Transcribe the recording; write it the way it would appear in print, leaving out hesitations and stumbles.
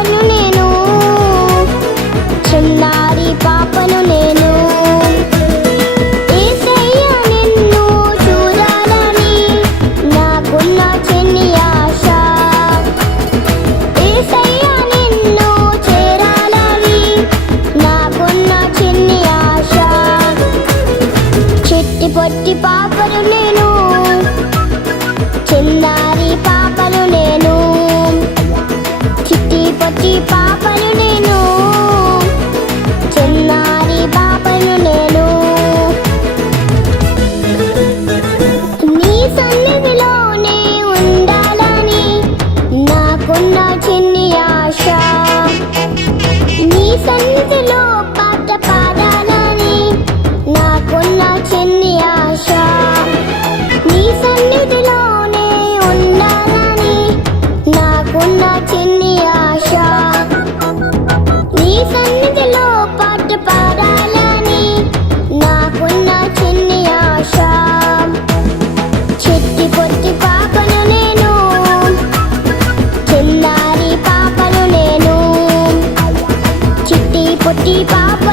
పాపను నేను, చిన్నారి పాపను నేను. యేసయ్య నిన్ను చూడాలని నాకున్న చిన్ని ఆశ. యేసయ్య నిన్ను చేరాలని నాకున్న చిన్ని ఆశ. చిట్టి పొట్టి పాపను నేను, చిన్నారి పాపను నేను. చిట్టి పొట్టి పాపను నేను, చిన్నారి పాపను నేను. నీ సన్నిధిలోనే ఉండాలని నాకున్న చిన్ని ఆశ. నీ సన్నిధిలో పాట పాడాలని నాకున్న చిన్ని ఆశ. నీ సన్నిధిలోనే ఉండాలని నాకున్న చిన్ని ఆశ. నీ సన్నిధిలో పాట పాడాలని నాకున్న చిన్ని ఆశ. చిట్టి పొట్టి పాపను నేను, చిన్నారి పాపను నేను. చిట్టి పొట్టి పాప